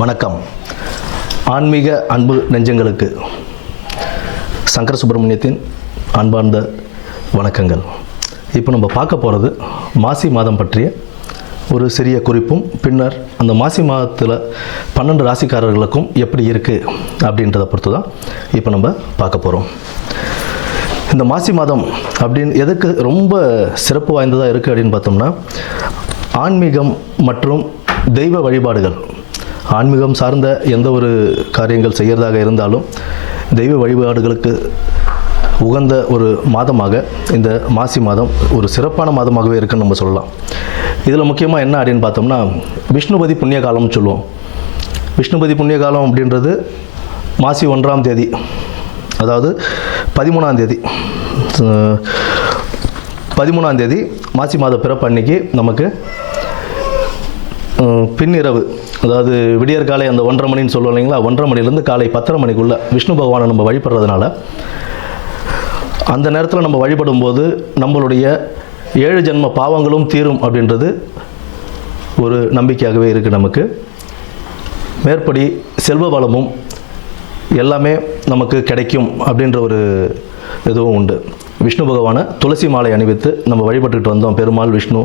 வணக்கம். ஆன்மீக அன்பு நெஞ்சங்களுக்கு சங்கர சுப்பிரமணியத்தின் அன்பார்ந்த வணக்கங்கள். இப்போ நம்ம பார்க்க போகிறது மாசி மாதம் பற்றிய ஒரு சிறிய குறிப்பும், பின்னர் அந்த மாசி மாதத்தில் 12 ராசிக்காரர்களுக்கும் எப்படி இருக்குது அப்படின்றத பொறுத்து தான் இப்போ நம்ம பார்க்க போகிறோம். இந்த மாசி மாதம் அப்படின்னு எதுக்கு ரொம்ப சிறப்பு வாய்ந்ததாக இருக்குது அப்படின்னு பார்த்தோம்னா, ஆன்மீகம் மற்றும் தெய்வ வழிபாடுகள், ஆன்மீகம் சார்ந்த எந்த ஒரு காரியங்கள் செய்கிறதாக இருந்தாலும் தெய்வ வழிபாடுகளுக்கு உகந்த ஒரு மாதமாக இந்த மாசி மாதம் ஒரு சிறப்பான மாதமாகவே இருக்குன்னு நம்ம சொல்லலாம். இதில் முக்கியமாக என்ன அப்படின்னு பார்த்தோம்னா, விஷ்ணுபதி புண்ணிய காலம்னு சொல்லுவோம். விஷ்ணுபதி புண்ணிய காலம் அப்படின்றது மாசி 1ஆம் தேதி, அதாவது 13ஆம் தேதி மாசி மாத பிறப்பு அன்னைக்கு நமக்கு பின்னிரவு, அதாவது விடியற் காலை அந்த 1:30 மணின்னு சொல்லுவோம் இல்லைங்களா, 1:30 மணிலேருந்து காலை 10:30 மணிக்குள்ளே விஷ்ணு பகவானை நம்ம வழிபடுறதுனால அந்த நேரத்தில் நம்ம வழிபடும் போது நம்மளுடைய 7 ஜென்ம பாவங்களும் தீரும் அப்படின்றது ஒரு நம்பிக்கையாகவே இருக்குது நமக்கு. மேற்படி செல்வ வளமும் எல்லாமே நமக்கு கிடைக்கும் அப்படின்ற ஒரு இதுவும் உண்டு. விஷ்ணு பகவானை துளசி மாலை அணிவித்து நம்ம வழிபட்டுக்கிட்டு வந்தோம். பெருமாள் விஷ்ணு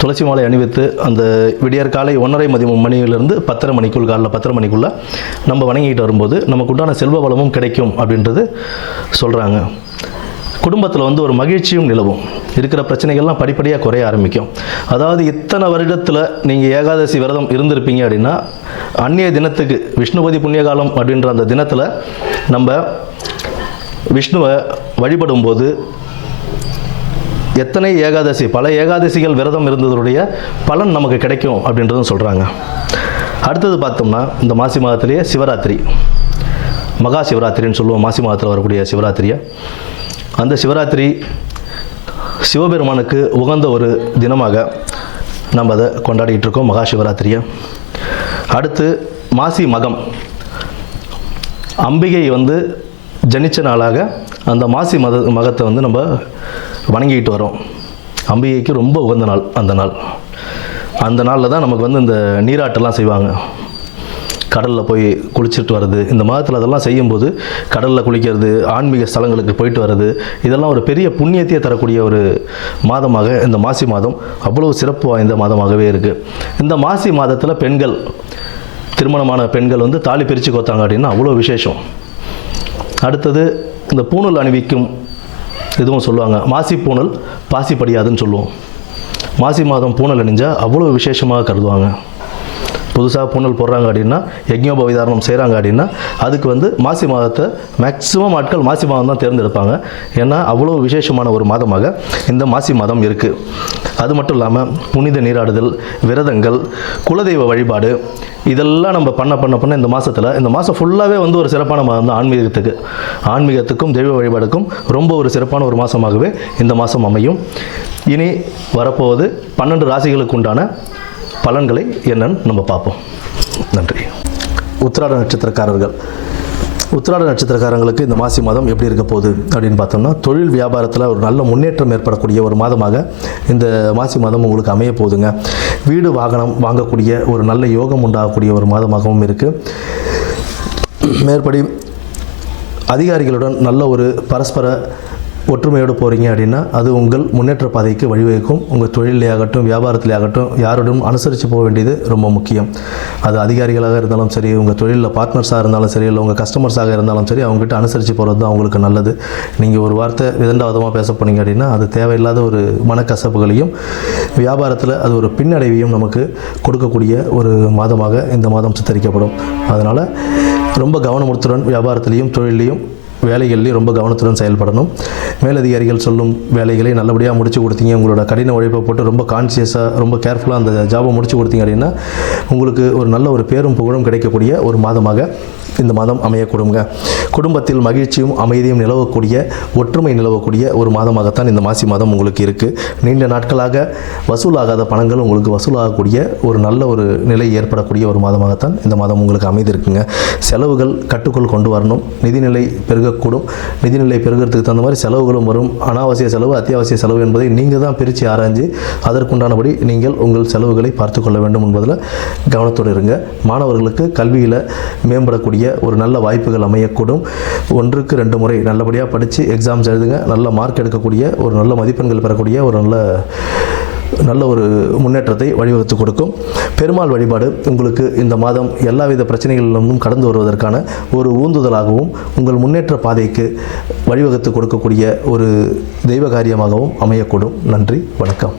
துளசி மாலை அணிவித்து அந்த விடியற் காலை 1:30 மணியிலிருந்து 10:30 மணிக்குள், காலைல 10:30 மணிக்குள்ளே நம்ம வணங்கிட்டு வரும்போது நமக்கு உண்டான செல்வ வளமும் கிடைக்கும் அப்படின்றது சொல்கிறாங்க. குடும்பத்தில் ஒரு மகிழ்ச்சியும் நிலவும், இருக்கிற பிரச்சனைகள்லாம் படிப்படியாக குறைய ஆரம்பிக்கும். அதாவது இத்தனை வருடத்தில் நீங்கள் ஏகாதசி விரதம் இருந்திருப்பீங்க அப்படின்னா, அந்நிய தினத்துக்கு விஷ்ணுபதி புண்ணியகாலம் அப்படின்ற அந்த தினத்தில் நம்ம விஷ்ணுவை வழிபடும் போது எத்தனை ஏகாதசி, பல ஏகாதசிகள் விரதம் இருந்ததுடைய பலன் நமக்கு கிடைக்கும் அப்படின்றதும் சொல்கிறாங்க. அடுத்தது பார்த்தோம்னா, இந்த மாசி மாதத்திலேயே சிவராத்திரி, மகா சிவராத்திரின்னு சொல்லுவோம். மாசி மாதத்தில் வரக்கூடிய சிவராத்திரியை, அந்த சிவராத்திரி சிவபெருமானுக்கு உகந்த ஒரு தினமாக நம்ம அதை கொண்டாடிக்கிட்டு இருக்கோம், மகா சிவராத்திரியை. அடுத்து மாசி மகம், அம்பிகை ஜனிச்ச நாளாக அந்த மாசி மகத்தை நம்ம வணங்கிக்கிட்டு வரோம். அம்பிகைக்கு ரொம்ப உகந்த நாள் அந்த நாளில் தான் நமக்கு இந்த நீராட்டெல்லாம் செய்வாங்க. கடலில் போய் குளிச்சுட்டு வர்றது, இந்த மாதத்தில் அதெல்லாம் செய்யும்போது கடலில் குளிக்கிறது, ஆன்மீக ஸ்தலங்களுக்கு போயிட்டு வர்றது, இதெல்லாம் ஒரு பெரிய புண்ணியத்தையே தரக்கூடிய ஒரு மாதமாக இந்த மாசி மாதம் அவ்வளோ சிறப்பு வாய்ந்த மாதமாகவே இருக்குது. இந்த மாசி மாதத்தில் பெண்கள், திருமணமான பெண்கள் தாலி பிரித்து கோத்தாங்க அப்படின்னா அவ்வளோ விசேஷம். அடுத்தது இந்த பூணல் அணிவிக்கும் இதுவும் சொல்லுவாங்க. மாசி பூணல் பாசி படியாதுன்னு சொல்லுவோம். மாசி மாதம் பூணல் அணிஞ்சால் அவ்வளோ விசேஷமாக கருதுவாங்க. புதுசாக பூணல் போடுறாங்க அப்படின்னா, யஜ்ஞோபவிதாரணம் செய்கிறாங்க அப்படின்னா, அதுக்கு மாசி மாதத்தை மேக்ஸிமம் ஆட்கள் மாசி மாதம் தான் தேர்ந்தெடுப்பாங்க. ஏன்னா அவ்வளோ விசேஷமான ஒரு மாதமாக இந்த மாசி மாதம் இருக்குது. அது மட்டும் இல்லாமல் புனித நீராடுதல், விரதங்கள், குலதெய்வ வழிபாடு, இதெல்லாம் நம்ம பண்ண இந்த மாதத்தில், இந்த மாதம் ஃபுல்லாகவே ஒரு சிறப்பான மாதம் தான். ஆன்மீகத்துக்கும் தெய்வ வழிபாடுக்கும் ரொம்ப ஒரு சிறப்பான ஒரு மாதமாகவே இந்த மாதம் அமையும். இனி வரப்போவது 12 ராசிகளுக்கு உண்டான பலன்களை என்னன்னு நம்ம பார்ப்போம். நன்றி. உத்திராட நட்சத்திரக்காரங்களுக்கு இந்த மாசி மாதம் எப்படி இருக்க போகுது அப்படின்னு பார்த்தோம்னா, தொழில் வியாபாரத்தில் ஒரு நல்ல முன்னேற்றம் ஏற்படக்கூடிய ஒரு மாதமாக இந்த மாசி மாதம் உங்களுக்கு அமைய போகுதுங்க. வீடு வாகனம் வாங்கக்கூடிய ஒரு நல்ல யோகம் உண்டாகக்கூடிய ஒரு மாதமாகவும் இருக்குது. மேற்படி அதிகாரிகளுடன் நல்ல ஒரு பரஸ்பர ஒற்றுமையோடு போகிறீங்க அப்படின்னா அது உங்கள் முன்னேற்ற பாதைக்கு வழிவகுக்கும். உங்கள் தொழிலே ஆகட்டும், வியாபாரத்திலே ஆகட்டும், யாருடன் அனுசரித்து போக வேண்டியது ரொம்ப முக்கியம். அது அதிகாரிகளாக இருந்தாலும் சரி, உங்கள் தொழிலில் பார்ட்னர்ஸாக இருந்தாலும் சரி, இல்லை உங்கள் கஸ்டமர்ஸாக இருந்தாலும் சரி, அவங்ககிட்ட அனுசரித்து போகிறது தான் அவங்களுக்கு நல்லது. நீங்கள் ஒரு வார்த்தை விதண்டாவதமாக பேச போனீங்க அப்படின்னா அது தேவையில்லாத ஒரு மனக்கசப்புகளையும், வியாபாரத்தில் அது ஒரு பின்னடைவையும் நமக்கு கொடுக்கக்கூடிய ஒரு மாதமாக இந்த மாதம் சித்தரிக்கப்படும். அதனால் ரொம்ப கவனமுடன் வியாபாரத்திலையும் தொழிலையும் வேலைகள்லையும் ரொம்ப கவனத்துடன் செயல்படணும். மேலதிகாரிகள் சொல்லும் வேலைகளை நல்லபடியாக முடிச்சு கொடுத்தீங்க, உங்களோட கடின உழைப்பை போட்டு ரொம்ப கான்சியஸாக, ரொம்ப கேர்ஃபுல்லாக அந்த ஜாபை முடிச்சு கொடுத்தீங்க அப்படின்னா உங்களுக்கு ஒரு நல்ல ஒரு பேரும் புகழும் கிடைக்கக்கூடிய ஒரு மாதமாக இந்த மாதம் அமையக்கூடுங்க. குடும்பத்தில் மகிழ்ச்சியும் அமைதியும் நிலவக்கூடிய, ஒற்றுமை நிலவக்கூடிய ஒரு மாதமாகத்தான் இந்த மாசி மாதம் உங்களுக்கு இருக்குது. நீண்ட நாட்களாக வசூலாகாத பணங்கள் உங்களுக்கு வசூலாகக்கூடிய ஒரு நல்ல ஒரு நிலை ஏற்படக்கூடிய ஒரு மாதமாகத்தான் இந்த மாதம் உங்களுக்கு அமைதிருக்குங்க. செலவுகள் கட்டுக்குள் கொண்டு வரணும். நிதிநிலை பெருகக்கூடும். நிதிநிலை பெருகிறதுக்கு தகுந்த மாதிரி செலவுகளும் வரும். அனாவசிய செலவு, அத்தியாவசிய செலவு என்பதை நீங்கள் தான் பிரித்து ஆராய்ஞ்சு அதற்குண்டானபடி நீங்கள் உங்கள் செலவுகளை பார்த்து கொள்ள வேண்டும் என்பதில் கவனத்தோடு இருங்க. மாணவர்களுக்கு கல்வியில் மேம்படக்கூடிய ஒரு நல்ல வாய்ப்புகள் அமையக்கூடும். 1க்கு 2 முறை நல்லபடியாக படித்து எக்ஸாம்ஸ் எழுதுங்க. நல்ல மார்க் எடுக்கக்கூடிய, ஒரு நல்ல மதிப்பெண்கள் பெறக்கூடிய ஒரு நல்ல ஒரு முன்னேற்றத்தை வழிவகுத்து கொடுக்கும். பெருமாள் வழிபாடு உங்களுக்கு இந்த மாதம் எல்லாவித பிரச்சனைகளிலும் கடந்து வருவதற்கான ஒரு ஊந்துதலாகவும் உங்கள் முன்னேற்ற பாதைக்கு வழிவகுத்து கொடுக்கக்கூடிய ஒரு தெய்வ காரியமாகவும் அமையக்கூடும். நன்றி, வணக்கம்.